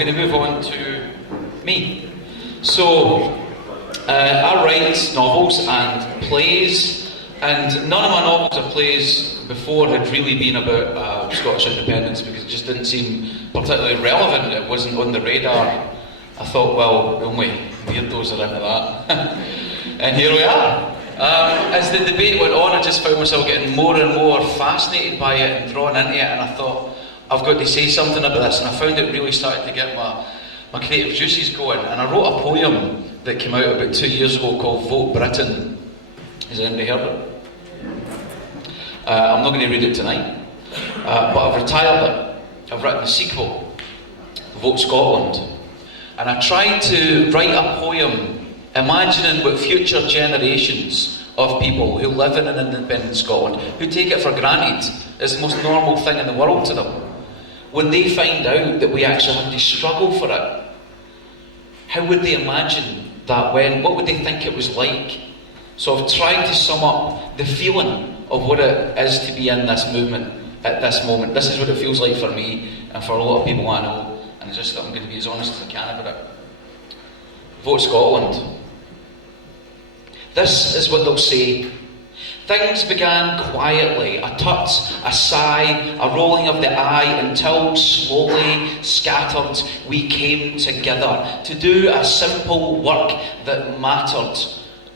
going to move on to me. So, I write novels and plays, and none of my novels or plays before had really been about Scottish independence because it just didn't seem particularly relevant. It wasn't on the radar. I thought, well, only weirdos are into that. And here we are. As the debate went on, I just found myself getting more and more fascinated by it and drawn into it, and I thought, I've got to say something about this, and I found it really started to get my creative juices going, and I wrote a poem that came out about 2 years ago called Vote Britain. Has anybody heard it? I'm not going to read it tonight, but I've retired it. I've written a sequel, Vote Scotland, and I tried to write a poem imagining what future generations of people who live in an independent Scotland, who take it for granted as the most normal thing in the world to them, when they find out that we actually have to struggle for it, how would they imagine that when? What would they think it was like? So I've tried to sum up the feeling of what it is to be in this movement at this moment. This is what it feels like for me and for a lot of people I know, and it's just that I'm going to be as honest as I can about it. Vote Scotland. This is what they'll say. Things began quietly, a tut, a sigh, a rolling of the eye, until slowly, scattered, we came together to do a simple work that mattered,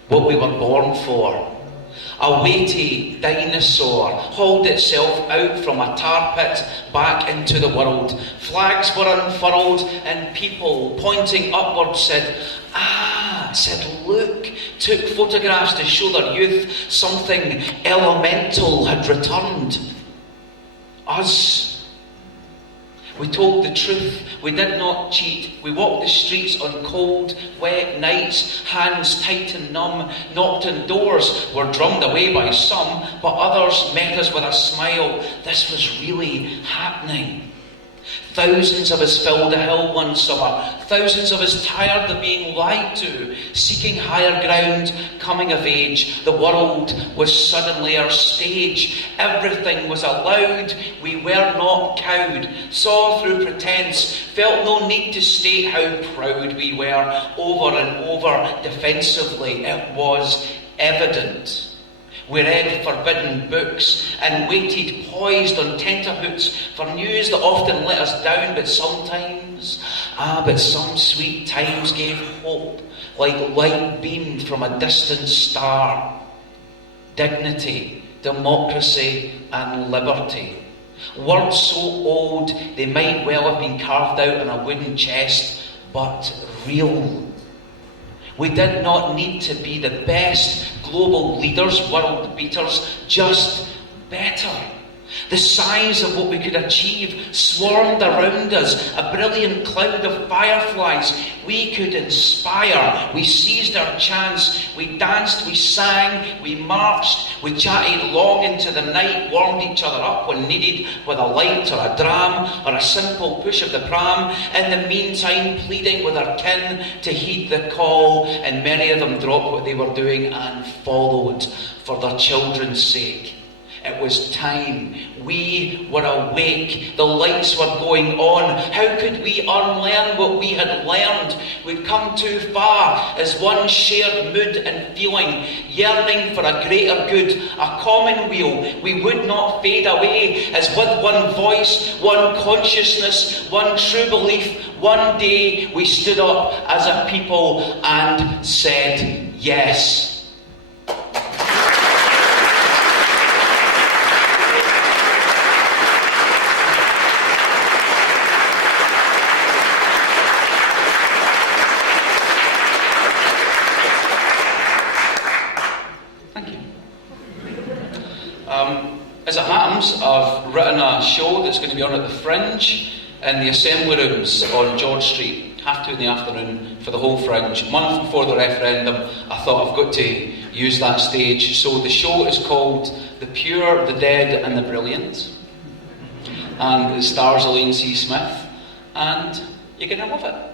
what we were born for. A weighty dinosaur hauled itself out from a tar pit back into the world. Flags were unfurled and people pointing upwards said, look, took photographs to show their youth something elemental had returned. Us. We told the truth, we did not cheat. We walked the streets on cold, wet nights, hands tight and numb. Knocked on doors, were drummed away by some, but others met us with a smile. This was really happening. Thousands of us filled the hill one summer. Thousands of us tired of being lied to, seeking higher ground, coming of age. The world was suddenly our stage. Everything was allowed. We were not cowed. Saw through pretense. Felt no need to state how proud we were. Over and over, defensively, it was evident. We read forbidden books and waited poised on tenterhooks for news that often let us down, but some sweet times gave hope, like light beamed from a distant star. Dignity, democracy and liberty. Words so old they might well have been carved out in a wooden chest, but real. We did not need to be the best global leaders, world beaters, just better. The size of what we could achieve swarmed around us, a brilliant cloud of fireflies. We could inspire. We seized our chance. We danced, we sang, we marched, we chatted long into the night, warmed each other up when needed with a light or a dram or a simple push of the pram. In the meantime, pleading with our kin to heed the call, and many of them dropped what they were doing and followed for their children's sake. It was time. We were awake. The lights were going on. How could we unlearn what we had learned? We'd come too far as one shared mood and feeling, yearning for a greater good, a common weal. We would not fade away as with one voice, one consciousness, one true belief, one day we stood up as a people and said yes. As it happens, I've written a show that's going to be on at the Fringe in the Assembly Rooms on George Street, 2:30 in the afternoon for the whole Fringe. A month before the referendum, I thought I've got to use that stage. So the show is called The Pure, the Dead and the Brilliant. And it stars Elaine C. Smith. And you're going to love it.